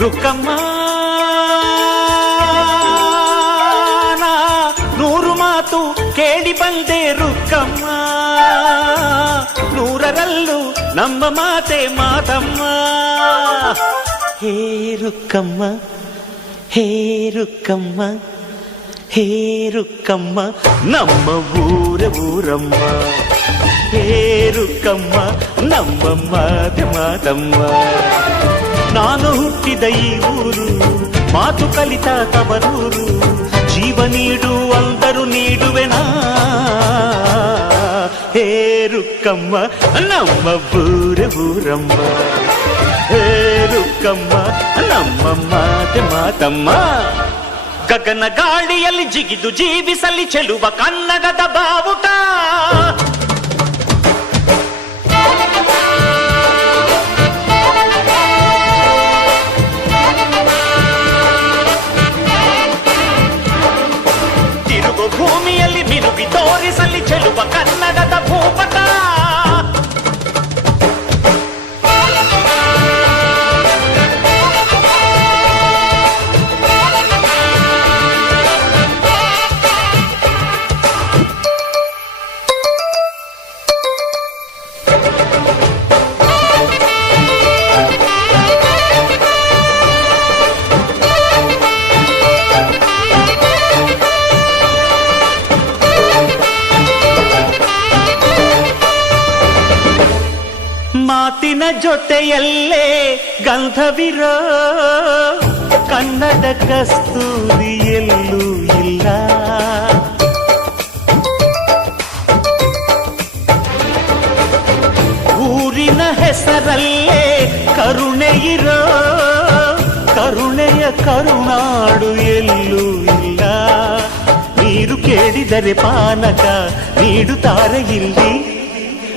ರುಕ್ಕಮ್ಮ ನಾ ನೂರು ಮಾತು ಕೇಳಿ ಬಂದೆ ರುಕ್ಕಮ್ಮ ನೂರರಲ್ಲೂ ನಮ್ಮ ಮಾತೆ ಮಾತಮ್ಮ ಹೇ ರುಕ್ಕಮ್ಮ ಹೇ ರುಕ್ಕಮ್ಮ ಹೇ ರುಕ್ಕಮ್ಮ ನಮ್ಮ ಊರ ಊರಮ್ಮ ಹೇ ರುಕ್ಕಮ್ಮ ನಮ್ಮ ಮಾತೆ ಮಾತಮ್ಮ ನಾನು ಹುಟ್ಟಿದ ಈ ಊರು ಮಾತು ಕಲಿತ ತವರೂರು ಜೀವ ನೀಡು ಅಂದರು ನೀಡುವೆನಾ ಹೇ ರುಕ್ಕಮ್ಮ ನಮ್ಮ ಊರ ಊರಮ್ಮ ಹೇ ರುಕ್ಕಮ್ಮ ನಮ್ಮ ಮಾತೆ ಮಾತಮ್ಮ ಗಗನ ಗಾಳಿಯಲ್ಲಿ ಜಿಗಿದು ಜೀವಿಸಲಿ ಚೆಲುವ ಕನ್ನಡದ ಬಾವುಟ ಭೂಮಿಯಲ್ಲಿ ಮಿನುಗಿ ತೋರಿಸಲಿ ಚೆಲುವ ಕನ್ನಡದ ಭೂಪಟ ಜೊತೆಯಲ್ಲೇ ಗಂಧವಿರೋ ಕನ್ನಡ ಕಸ್ತೂರಿಯಲ್ಲೂ ಇಲ್ಲ. ಊರಿನ ಹೆಸರಲ್ಲೇ ಕರುಣೆ ಇರೋ, ಕರುಣೆಯ ಕರುನಾಡು ಎಲ್ಲೂ ಇಲ್ಲ. ನೀರು ಕೇಳಿದರೆ ಪಾನಕ ನೀಡುತ್ತಾರೆ ಇಲ್ಲಿ.